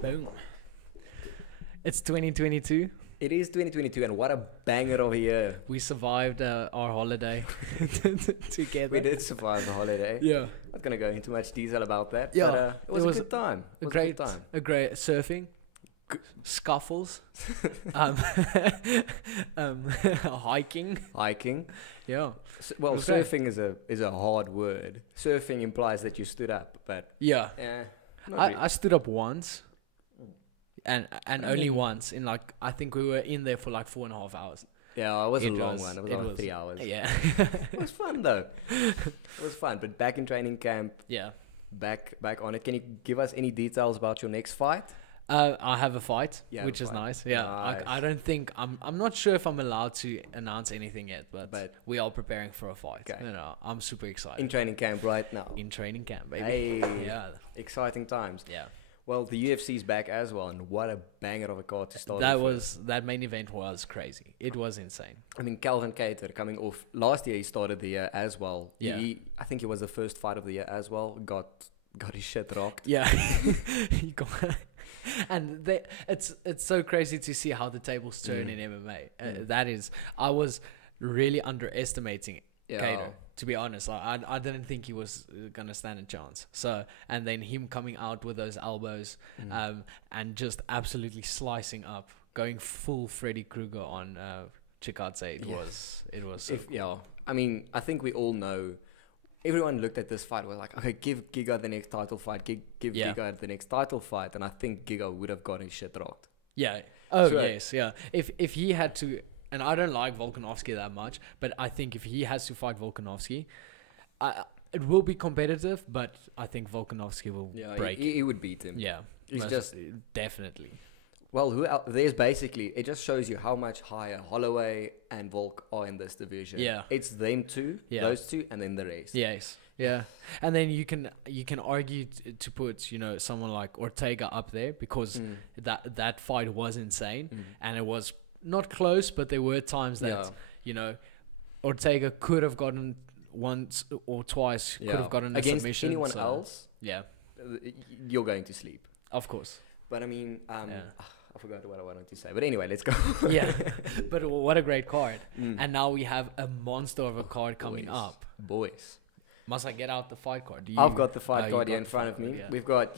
Boom. It's 2022. It is 2022, and what a banger of a year. We survived our holiday together. We did survive the holiday. Yeah. Not going to go into much detail about that. Yeah. But, it was a good time. A great surfing. Scuffles. Hiking. Yeah. Well, surfing is a hard word. Surfing implies that you stood up, but yeah. I stood up once. And only once in I think we were in there for 4.5 hours. Yeah, it was a long one. It was 3 hours. Yeah. It was fun though. It was fun. But back in training camp. Yeah. Back on it. Can you give us any details about your next fight? I have a fight, which is nice. Yeah. Nice. I don't think I'm not sure if I'm allowed to announce anything yet, but we are preparing for a fight. Okay. I'm super excited. In training camp right now. In training camp, baby. Hey. Yeah. Exciting times. Yeah. Well, the UFC's back as well, and what a banger of a card to start. That main event was crazy. It was insane. I mean, Calvin Cater coming off last year, he started the year as well. Yeah, I think it was the first fight of the year as well. Got his shit rocked. Yeah, and it's so crazy to see how the tables turn in MMA. I was really underestimating Cater. To be honest, I didn't think he was gonna stand a chance. So, and then him coming out with those elbows, and just absolutely slicing up, going full Freddy Krueger on Chikadze. It was so cool. I mean, I think we all know. Everyone looked at this fight was like, okay, give Giga the next title fight. Give Giga the next title fight, and I think Giga would have got his shit rocked. Yeah. Oh yes, yeah. If he had to. And I don't like Volkanovski that much, but I think if he has to fight Volkanovski, it will be competitive, but I think Volkanovski will break. He would beat him. Yeah. Definitely. Well, there's basically, it just shows you how much higher Holloway and Volk are in this division. Yeah. It's them two, those two, and then the rest. Yes. Yeah. And then you can argue to put, someone like Ortega up there because that fight was insane and it was not close, but there were times that, Ortega could have gotten once or twice, could have gotten a submission. Against anyone else, you're going to sleep. Of course. But I mean, I forgot what I wanted to say. But anyway, let's go. Yeah. But what a great card. And now we have a monster of a card coming up. Boys. Must I get out the fight card? I've got the fight card here in front of me. Yeah. We've got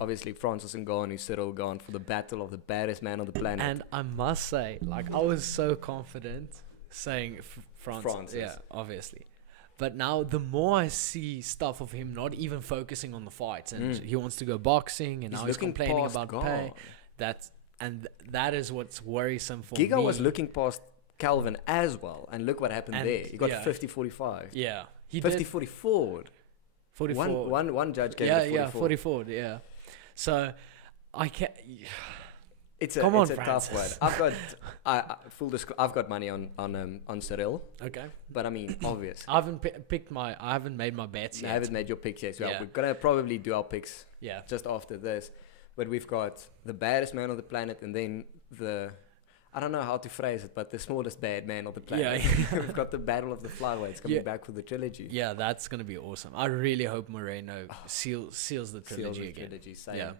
obviously Francis Ngannou, Cyril gone for the battle of the baddest man on the planet. And I must say, I was so confident saying Francis. Yeah, obviously. But now the more I see stuff of him not even focusing on the fights and he wants to go boxing and now he's complaining about pay. That is what's worrisome for me. Giga was looking past Calvin as well, and look what happened there. He got 50-45. Yeah. 50-44. 44. One judge gave it 44. Yeah, 44, yeah. So, I can't... It's a tough one. I've got money on Cyril. Okay. But I mean, obvious. I haven't made my bets yet. I haven't made your picks yet. So we're going to probably do our picks just after this. But we've got the baddest man on the planet and then I don't know how to phrase it, but the smallest bad man on the planet. Yeah. We've got the Battle of the Flyweights coming back for the trilogy. Yeah, that's going to be awesome. I really hope Moreno seals the trilogy again. Yeah.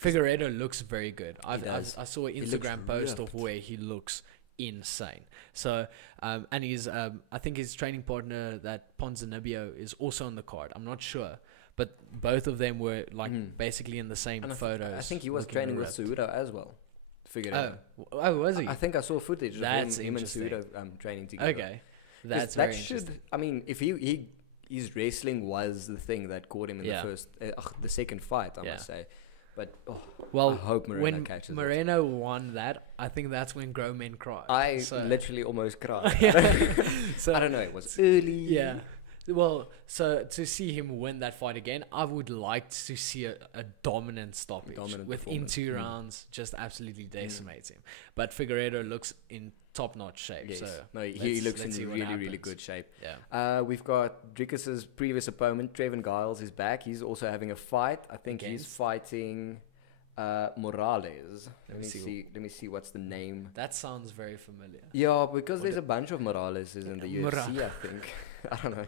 Figueiredo looks very good. I saw an Instagram post of where he looks insane. So, and he's, I think his training partner, that Ponzinibbio, is also on the card. I'm not sure. But both of them were basically in the same photos. I think he was training with Cejudo as well. Was he? I think I saw footage of him and Cejudo training together. Okay, that's very interesting. I mean, if his wrestling was the thing that caught him in the second fight, I must say. But I hope Moreno catches it. When Moreno won that, I think that's when grown men cry. I literally almost cried. So I don't know. It was early. Yeah. Well, so to see him win that fight again, I would like to see a dominant stoppage within 2 rounds, just absolutely decimates him. But Figueiredo looks in top-notch shape. Yes. So he looks in really good shape. Yeah. We've got Dricus's previous opponent, Draven Giles, is back. He's also having a fight. I think he's fighting Morales. Let me see what's the name. That sounds very familiar. Yeah, because there's a bunch of Moraleses in the UFC, I think. I don't know.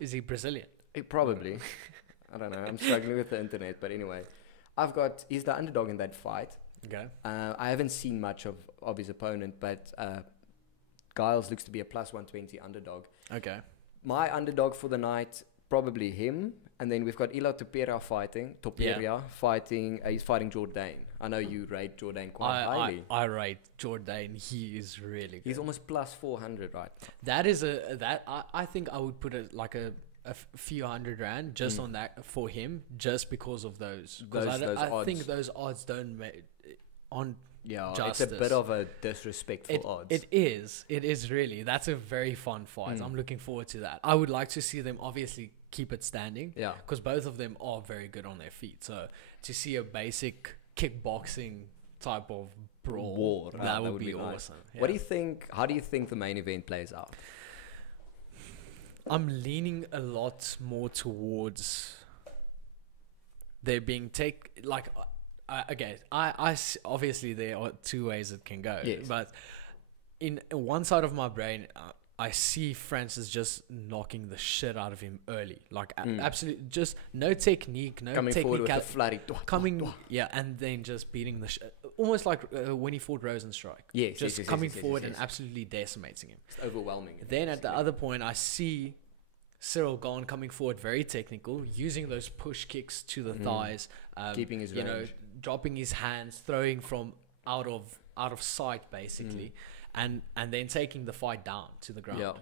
Is he Brazilian? Probably. I don't know. I'm struggling with the internet, but anyway. he's the underdog in that fight. Okay. I haven't seen much of his opponent, but Giles looks to be a plus 120 underdog. Okay. My underdog for the night, probably him. And then we've got Ila Topuria fighting. He's fighting Jourdain. I know you rate Jourdain quite highly. I rate Jourdain. He is really good. He's almost plus 400, right? I think I would put it like a few $100 just on that for him, just because of those. Because I think those odds don't make on. Yeah, justice. It's a bit of a disrespectful odds. It is really. That's a very fun fight. I'm looking forward to that. I would like to see them obviously keep it standing. Yeah. Because both of them are very good on their feet. So to see a basic kickboxing type of brawl, that would be awesome. Yeah. What do you think? How do you think the main event plays out? I'm leaning a lot more towards there being I obviously there are two ways it can go. Yes. But in one side of my brain, I see Francis just knocking the shit out of him early. Like, absolutely, just no technique, no coming technique. Forward with a flurry. And then just beating the shit. Almost like when he fought Rosenstrike. Yes. Just coming forward and absolutely decimating him. It's overwhelming. Then at the other point, I see Cyril Gane coming forward, very technical, using those push kicks to the thighs, keeping his range, dropping his hands, throwing from out of sight, basically, and then taking the fight down to the ground. Yeah.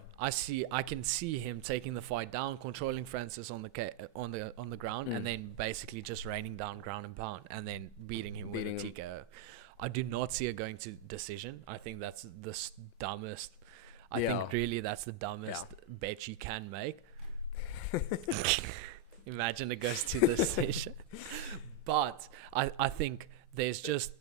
I can see him taking the fight down, controlling Francis on the ground, and then basically just raining down ground and pound, and then beating him with a TKO. I do not see it going to decision. I think that's the dumbest. I think really that's the dumbest bet you can make. Imagine it goes to the session. But I think there's just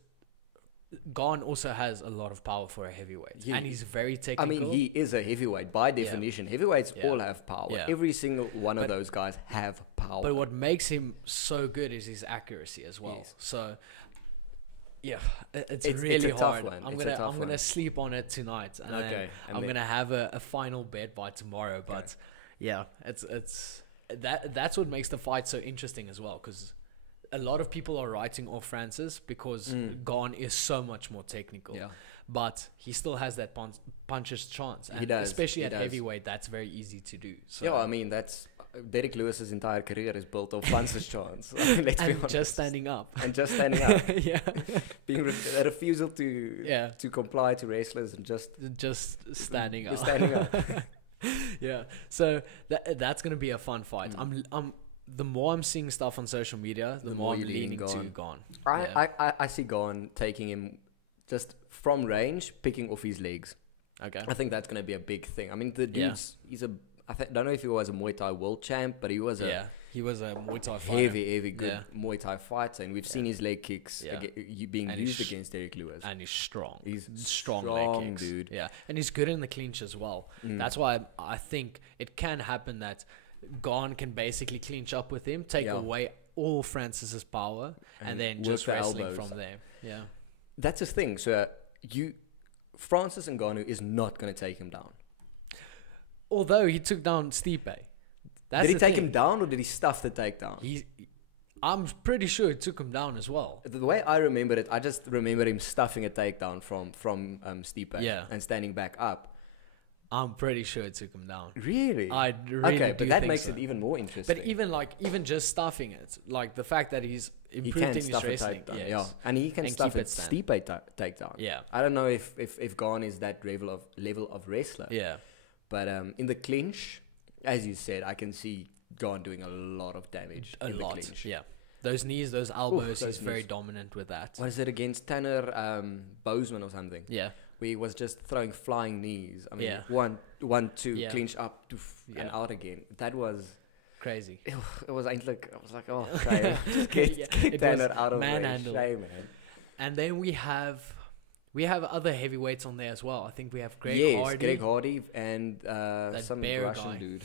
Gane also has a lot of power for a heavyweight, and he's very technical. I mean, he is a heavyweight by definition. Heavyweights all have power. Yeah. Every single one of those guys have power. But what makes him so good is his accuracy as well. Yes. So yeah, it's really hard. I'm gonna sleep on it tonight, and I'm gonna have a final bet by tomorrow. But that's what makes the fight so interesting as well, because a lot of people are writing off Francis because Gane is so much more technical. Yeah. But he still has that puncher's chance, and especially at heavyweight, that's very easy to do. So. Yeah, I mean that's Derrick Lewis's entire career is built on puncher's chance. Let's be honest. Just standing up. Yeah, being a refusal to comply to wrestlers and just standing up. Standing up. Yeah, so that's gonna be a fun fight. The more I'm seeing stuff on social media, the more I'm leaning to Gane. I see Gane taking him just from range, picking off his legs. Okay. I think that's going to be a big thing. I mean, the dude's, don't know if he was a Muay Thai world champ, but he was a Muay Thai fighter. Heavy good Muay Thai fighter. And we've seen his leg kicks being used against Derrick Lewis. And he's strong. He's strong leg kicks. Dude. Yeah. And he's good in the clinch as well. That's why I think it can happen that Gane can basically clinch up with him, take away all Francis's power, and then just wrestling from there. Yeah. That's his thing. So Francis Ngannou is not going to take him down. Although he took down Stipe. Did he take him down or did he stuff the takedown? I'm pretty sure he took him down as well. The way I remember it, I just remember him stuffing a takedown from Stipe and standing back up. I'm pretty sure it took him down. Really? I really okay, but that makes so. It even more interesting. But even just stuffing it, like the fact that he's improved in his wrestling, and he can stuff it. Stipe takedown. Yeah, I don't know if Gane is that level of wrestler. Yeah, but in the clinch, as you said, I can see Gane doing a lot of damage. The clinch. Yeah. Those knees, those elbows, he's very dominant with that. Was it against Tanner Bozeman or something? Yeah. Where he was just throwing flying knees. I mean, 1, 2, clinch up, and out again. That was crazy. It was like, I was like, oh, okay, just get Tanner out of manhandle. Shame, man. And then we have other heavyweights on there as well. I think we have Greg Hardy and some Russian guy. Dude.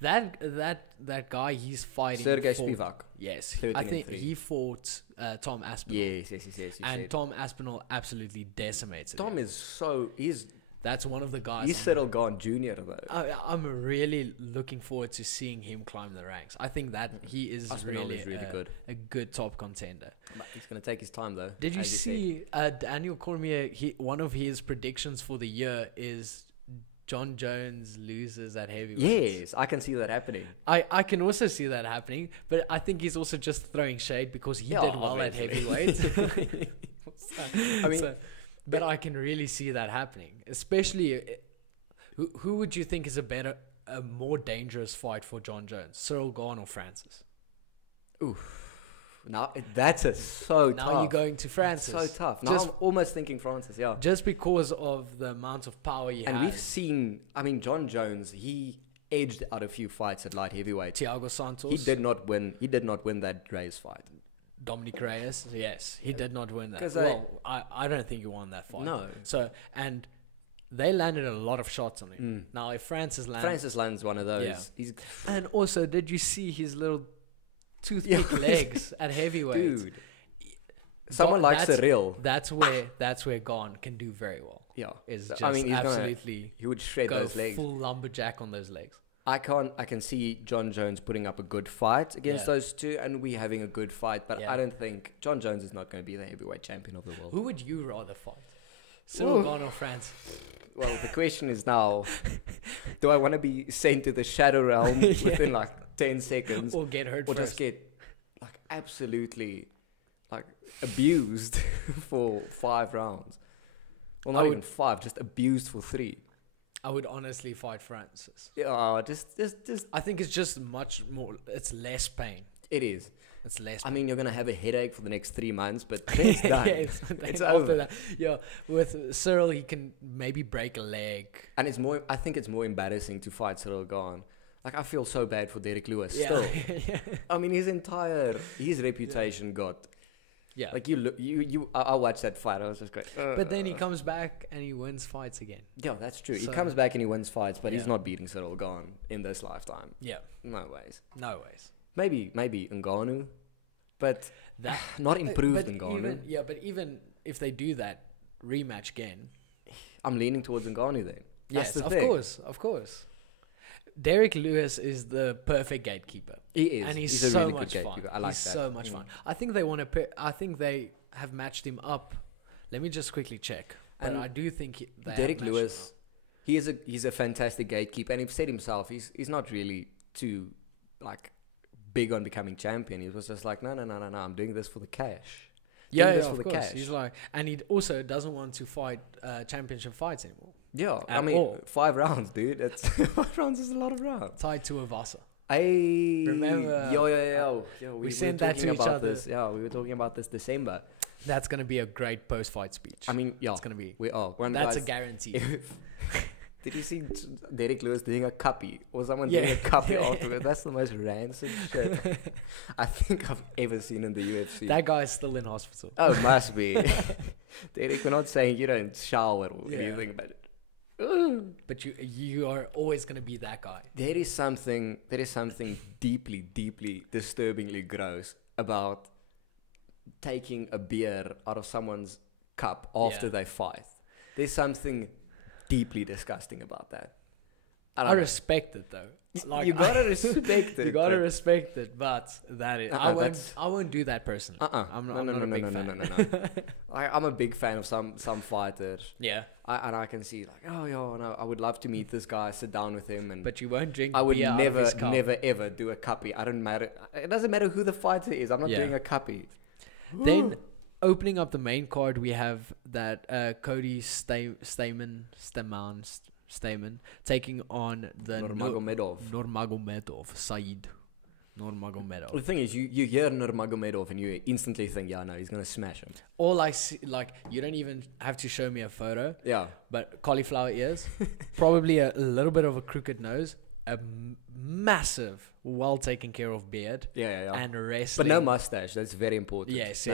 That guy, he's fighting Sergey Spivak. Yes, I think he fought Tom Aspinall. Yes. And Tom Aspinall absolutely decimates Tom him. is so he's That's one of the guys. He's Cyril Gane Jr. though. I'm really looking forward to seeing him climb the ranks. I think that he is really good. A good top contender. But he's going to take his time though. Did you see Daniel Cormier? One of his predictions for the year is John Jones loses at heavyweight. Yes, I can see that happening. I can also see that happening, but I think he's also just throwing shade because he did well at heavyweight. But I can really see that happening, especially who would you think is a more dangerous fight for John Jones, Cyril Gane or Francis? Oof. Now that's tough. Now you're going to Francis. That's so tough. Now I'm almost thinking Francis, yeah. Just because of the amount of power he has. And we've seen, John Jones, he edged out a few fights at light heavyweight. Thiago Santos. He did not win that Reyes fight. Dominic Reyes, yes, he did not win that. I don't think he won that fight. No. So, and they landed a lot of shots on him. Now, if Francis lands one of those. Yeah. And also, did you see his little toothpick legs at heavyweight? Dude. Someone like Cyril. That's where Gane can do very well. Yeah. Is just absolutely he would shred those legs. Full lumberjack on those legs. I can see John Jones putting up a good fight against those two, and we having a good fight. But I don't think John Jones is not going to be the heavyweight champion of the world. Who would you rather fight, Cyril Gane or Francis? Well, the question is now: do I want to be sent to the shadow realm within 10 seconds, or get hurt, or just get absolutely abused for 5 rounds? Well, not even 5, just abused for 3. I would honestly fight Francis. Yeah, just. I think it's just much more. It's less pain. It is. It's less pain. You're gonna have a headache for the next 3 months, but it's done. It's over. That. Yeah, with Cyril, he can maybe break a leg. And it's more. I think it's more embarrassing to fight Cyril Gane. I feel so bad for Derrick Lewis still. His reputation got. Yeah. I watched that fight. I was just great. But then he comes back and he wins fights again. Yeah, that's true. He comes back and he wins fights, but he's not beating Cyril Gane in this lifetime. Yeah. No ways. Maybe Ngannou, but that not improved Ngannou. But even if they do that rematch again, I'm leaning towards Ngannou then. Yes, of course. Derrick Lewis is the perfect gatekeeper. He is, and he's a so really much good fun. Gatekeeper. I like he's that. So much fun. I think they have matched him up. Let me just quickly check. But I do think Derrick Lewis, he's a fantastic gatekeeper, and he said himself he's not really too big on becoming champion. He was just no, I'm doing this for the cash. Of course. Cash. He's and he also doesn't want to fight championship fights anymore. Yeah, 5 rounds, dude. 5 rounds is a lot of rounds. Tied to a Vasa. Remember? Yo. We sent that to each other. We were talking about this December. That's going to be a great post-fight speech. It's going to be. We are. That's a guarantee. Did you see Derrick Lewis doing a cuppy or someone doing a cuppy afterwards? That's the most rancid shit I think I've ever seen in the UFC. That guy's still in hospital. Oh, must be. Derrick, we're not saying you don't shower or anything about it. But you are always going to be that guy. There is something deeply, deeply disturbingly gross about taking a beer out of someone's cup after they fight. There's something deeply disgusting about that. I respect it though. You gotta respect it. You gotta respect it, but that is I won't do that personally. I'm not a big fan. No. I'm a big fan of some fighters. Yeah. And I can see I would love to meet this guy, sit down with him, but you won't drink. I would never ever do a cuppy. I don't matter. It doesn't matter who the fighter is. I'm not doing a cuppy. Then opening up the main card, we have that Cody Stamen taking on the Nurmagomedov. The thing is, you hear Nurmagomedov and you instantly think, he's gonna smash him. All I see, you don't even have to show me a photo. Yeah. But cauliflower ears, probably a little bit of a crooked nose, a massive, well taken care of beard. Yeah. And wrestling. But no mustache. That's very important. Yes.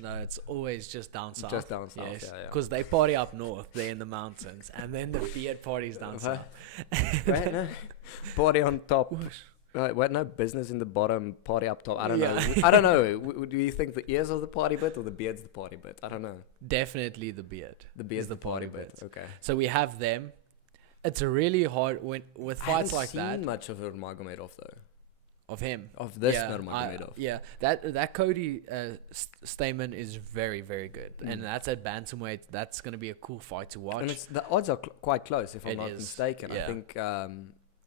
No, it's always just down south. Just down south. Yes. Because they party up north, they're in the mountains, and then the beard parties down south. Right, no? Party on top. No business in the bottom, party up top. I don't know. I don't know. Do you think the ears are the party bit or the beard's the party bit? I don't know. Definitely the beard. The beard's the party bit. Okay. So we have them. It's a really hard with fights like that. I haven't seen much of Nurmagomedov though. Of him, of this Nurmagomedov. Yeah, that Cody Stamen is very, very good, and that's at bantamweight. That's going to be a cool fight to watch. And the odds are quite close, if I'm not mistaken. Yeah.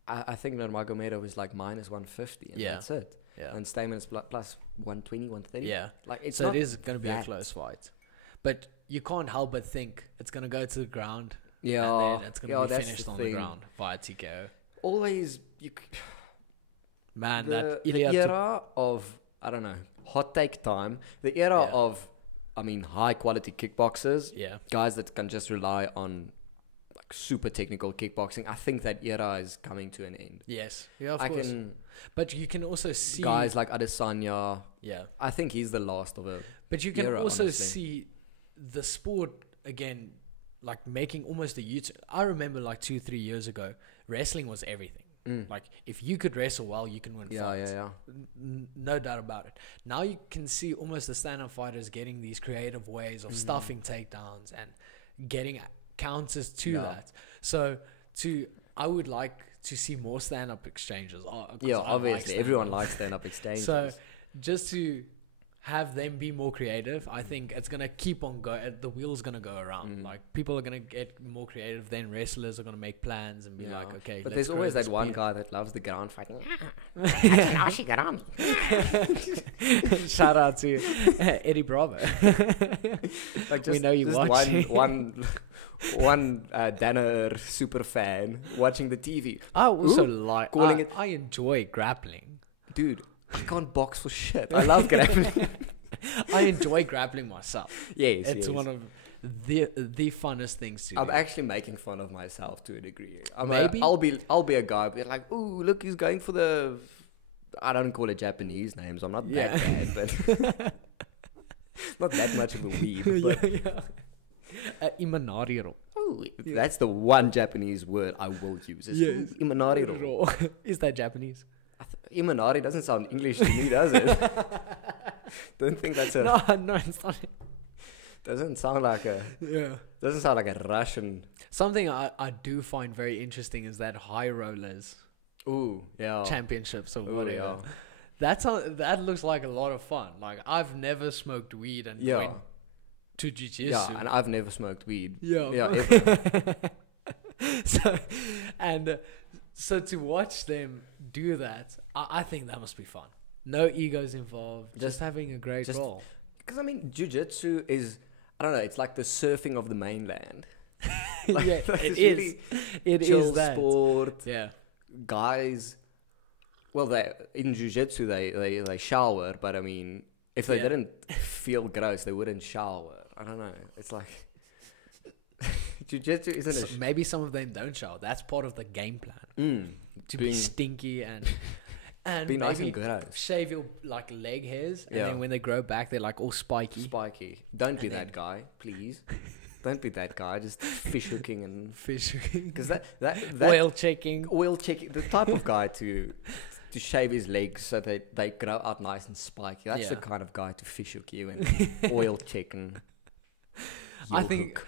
I think Nurmagomedov is like minus 150, and that's it. Yeah, and Stamen is plus 120, 130. Yeah, like it is going to be a close fight, but you can't help but think it's going to go to the ground. Yeah, and then it's going to be finished on the ground via TKO. Always Man, the era of, I don't know, hot take time, the era of, high quality kickboxers, guys that can just rely on like super technical kickboxing, I think that era is coming to an end. Yes, yeah, of course. But you can also see guys like Adesanya. Yeah, I think he's the last of it. But you can also see the sport again, like making almost a U-turn. I remember like 2-3 years ago, wrestling was everything. Like if you could wrestle well, you can win fights. No doubt about it. Now you can see almost the stand-up fighters getting these creative ways of stuffing takedowns and getting counters to that. So I would like to see more stand-up exchanges. Obviously everyone likes stand-up exchanges. So just to have them be more creative, I think it's going to keep on going. The wheel's going to go around. Like people are going to get more creative, then wrestlers are going to make plans and be like, okay, but there's always that one guy that loves the ground fighting. Shout out to Eddie Bravo. Like we know you watch one Danner super fan watching the TV. I also I enjoy grappling, dude. I can't box for shit. I love grappling. I enjoy grappling myself. Yes, it's one of the funnest things to do. I'm actually making fun of myself to a degree. I'll be a guy, be like, ooh, look, he's going for the. I don't call it Japanese names. I'm not that bad, but not that much of a weeb. But Imanari-ro. Ooh, that's the one Japanese word I will use. Imanari-ro. Is that Japanese? Imanari doesn't sound English to me, does it? Don't think that's a... No, it's not. Doesn't sound like a... Doesn't sound like a Russian... Something I do find very interesting is that high rollers... Ooh, yeah. Championships or whatever. Yeah. That looks like a lot of fun. Like, I've never smoked weed and went to jiu-jitsu. Yeah, and I've never smoked weed. Yeah, ever. So to watch them do that, I think that must be fun. No egos involved. Just having a great role. Because, jiu-jitsu is, I don't know, it's like the surfing of the mainland. It is. It is that. Sport. Yeah. Guys, well, in jiu-jitsu, they shower, but if they didn't feel gross, they wouldn't shower. I don't know. It's like... Jiu-jitsu isn't maybe some of them don't shower. That's part of the game plan. To be stinky and be nice and gross. Shave your leg hairs, and then when they grow back, they're like all spiky. Don't be that guy, please. Don't be that guy. Just fish hooking. Because that oil checking. The type of guy to shave his legs so that they grow out nice and spiky. That's the kind of guy to fish hook you and oil check and. I think.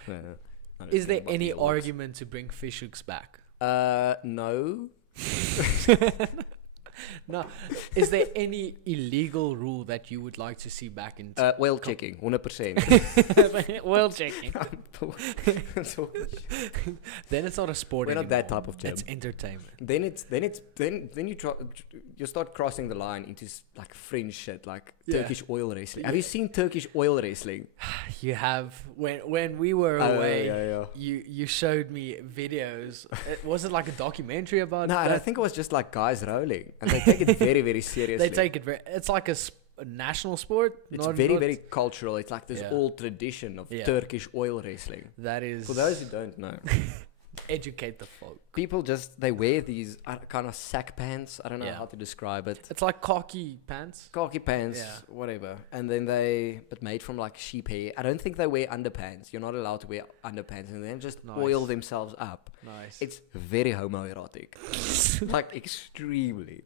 Is there any argument to bring fish hooks back? No. No. Is there any illegal rule that you would like to see back in? Oil checking, 100%. Oil checking. Then it's not a sport. We're not that type of gym. It's entertainment. Then you start crossing the line into like fringe shit, like Turkish oil wrestling. Have you seen Turkish oil wrestling? You have. When we were away, you showed me videos. Was it like a documentary about? No, I think it was just like guys rolling. And they take it very, very seriously. It's like a national sport. It's very cultural. It's like this old tradition of Turkish oil wrestling. That is... For those who don't know. Educate the folk. People they wear these kind of sack pants. I don't know how to describe it. It's like khaki pants. Whatever. And then but made from like sheep hair. I don't think they wear underpants. You're not allowed to wear underpants. And then just oil themselves up. Nice. It's very homoerotic. Like extremely.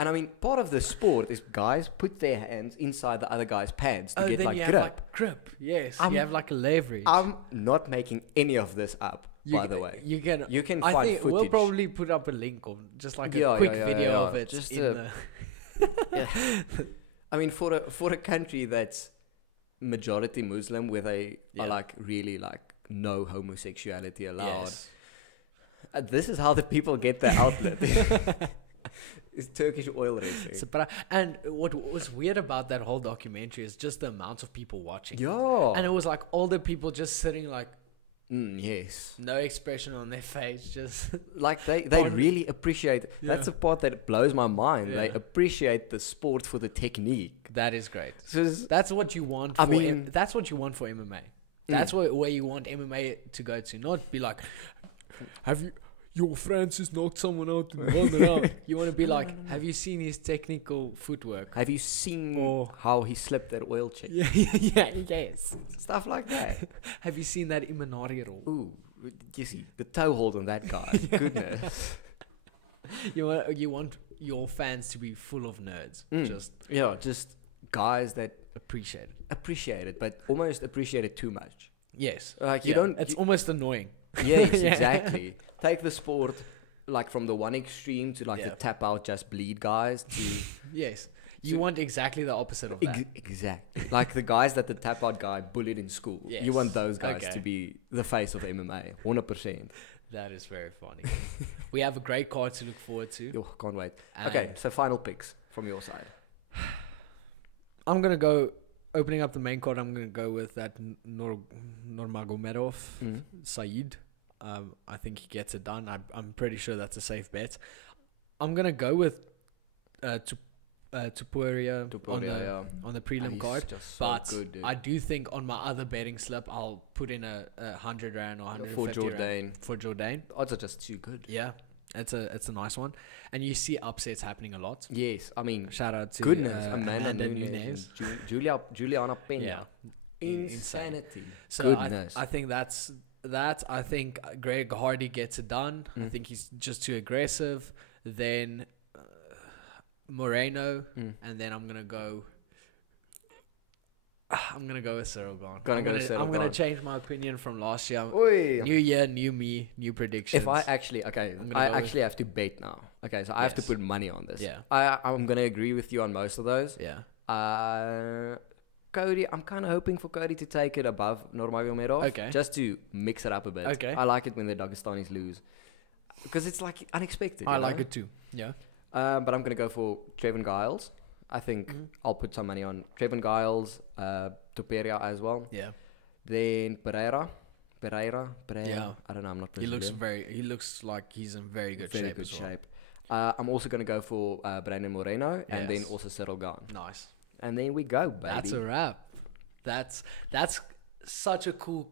And I mean, part of the sport is guys put their hands inside the other guy's pants to get like grip. Grip, yes. You have like a leverage. I'm not making any of this up, by the way. You can find footage. We'll probably put up a link or just like a quick video of it. Just I mean, for a country that's majority Muslim, where they are like really like no homosexuality allowed. Yes. This is how the people get their outlet. It's Turkish Oil Wrestling. And what was weird about that whole documentary is just the amount of people watching. Yeah. And it was like older people just sitting like, yes. No expression on their face, just like they really appreciate. That's the part that blows my mind. They appreciate the sport for the technique. That is great. That's what you want. That's what you want for MMA. That's where you want MMA to go to. Not be like, have you? Your Francis knocked someone out and won it out. You want to be like, have you seen his technical footwork? Have you seen how he slipped that oil check? Yes. Stuff like that. Have you seen that Imanari roll? Ooh, you see the toe hold on that guy. Goodness. You want your fans to be full of nerds. Just guys that appreciate it, but almost appreciate it too much. Yes. Like it's almost annoying. Yes, exactly. Take the sport like from the one extreme to like the tap out, just bleed guys to yes. You want exactly the opposite of that. Exactly. Like the guys that the tap out guy bullied in school. Yes. You want those guys to be the face of MMA. 100%. That is very funny. We have a great card to look forward to. Oh, can't wait. Okay, so final picks from your side. I'm going to go, opening up the main card, I'm going to go with that Nurmagomedov, Saeed. I think he gets it done. I'm pretty sure that's a safe bet. I'm going to go with Tupuria on the prelim card. But I do think on my other betting slip, I'll put in a 100 rand or 150 rand for Jourdain. The odds are just too good. Yeah. It's a nice one. And you see upsets happening a lot. Yes. I mean, shout out to Amanda Nunes. Juliana Pena. Yeah. Insanity. So I think that's that. I think Greg Hardy gets it done. I think he's just too aggressive. Then Moreno. And then I'm going to go with Cyril Gane. I'm gonna change my opinion from last year. New year, new me, new predictions. If I actually have to bet now. Okay, so I have to put money on this. Yeah. I'm gonna agree with you on most of those. Yeah. Cody, I'm kind of hoping for Cody to take it above Nurmagomedov. Okay. Just to mix it up a bit. Okay. I like it when the Dagestanis lose because it's like unexpected. I like it too. Yeah. But I'm gonna go for Draven Giles. I think I'll put some money on Draven Giles, Tuperia as well. Yeah. Then Pereira. Yeah. I don't know. I'm not. He looks like he's in very good shape. I'm also gonna go for Brandon Moreno and then also Cyril Gane. Nice. And then we go, baby. That's a wrap. That's such a cool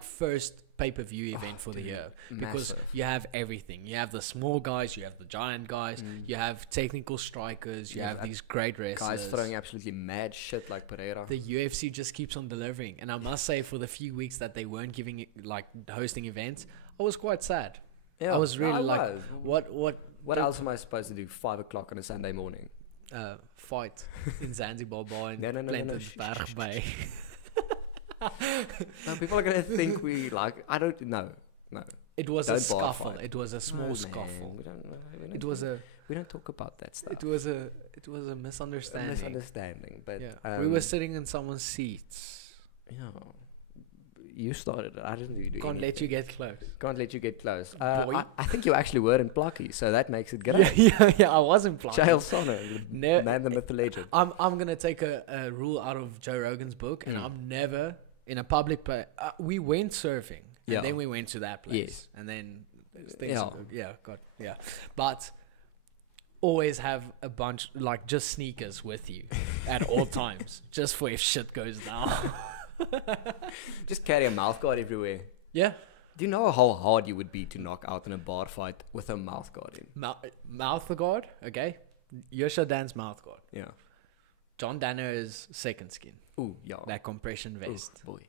first pay-per-view event for the year because you have everything. You have the small guys, you have the giant guys, you have technical strikers, you have these great wrestlers. Guys throwing absolutely mad shit like Pereira. The UFC just keeps on delivering, and I must say, for the few weeks that they weren't hosting events, I was quite sad. Yeah, I was really what else am I supposed to do 5 o'clock on a Sunday morning? Fight in Zanzibar bar in Plentenberg Bay. No, people are gonna think we I don't know. No, it was a scuffle. It was a small scuffle. We don't talk about that stuff. It was a misunderstanding. But we were sitting in someone's seats. Yeah, you started it. I didn't do anything. Can't let you get close. I think you actually were in Plucky, so that makes it great. Yeah, I was in Plucky. Chael Sonnen, man, the myth, the legend. I'm gonna take a rule out of Joe Rogan's book, and I'm never in a public place. We went surfing, and then we went to that place, and then things. But always have a bunch just sneakers with you at all times, just for if shit goes down. Just carry a mouth guard everywhere. Yeah. Do you know how hard you would be to knock out in a bar fight with a mouth guard in? Mouth guard? Okay. Yosha Dan's mouth guard. Yeah. John Danner's second skin. Ooh, yeah. That compression vest. Ooh, boy.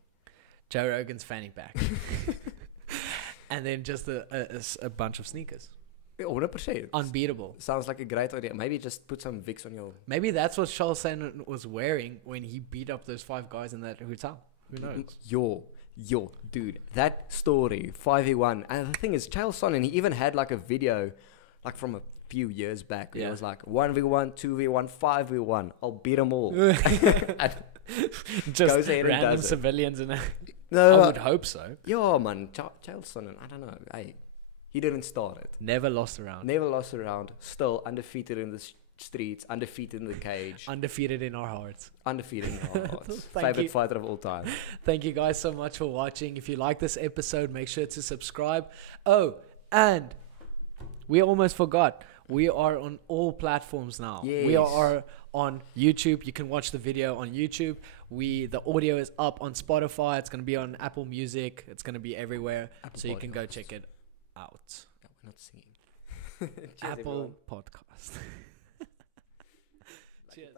Joe Rogan's fanny pack. And then just a bunch of sneakers. 100%. Unbeatable. Sounds like a great idea. Maybe just put some Vicks on your... Maybe that's what Charles Sonnen was wearing when he beat up those 5 guys in that hotel. Who knows? Yo, dude, that story, 5v1. And the thing is, Charles Sonnen, he even had like a video, like from a few years back. It was like 1v1, 2v1, 5v1. I'll beat them all. Just random civilians in a... No, I would hope so. Yeah, man. Charles Sonnen, I don't know. Hey, he didn't start it. Never lost a round. Still undefeated in the streets, undefeated in the cage. Undefeated in our hearts. Favorite fighter of all time. Thank you guys so much for watching. If you like this episode, make sure to subscribe. Oh, and we almost forgot. We are on all platforms now. Yes. We are on YouTube. You can watch the video on YouTube. The audio is up on Spotify. It's going to be on Apple Music. It's going to be everywhere. So you can go check it out. Yeah, we're not singing. Apple Podcast. Cheers.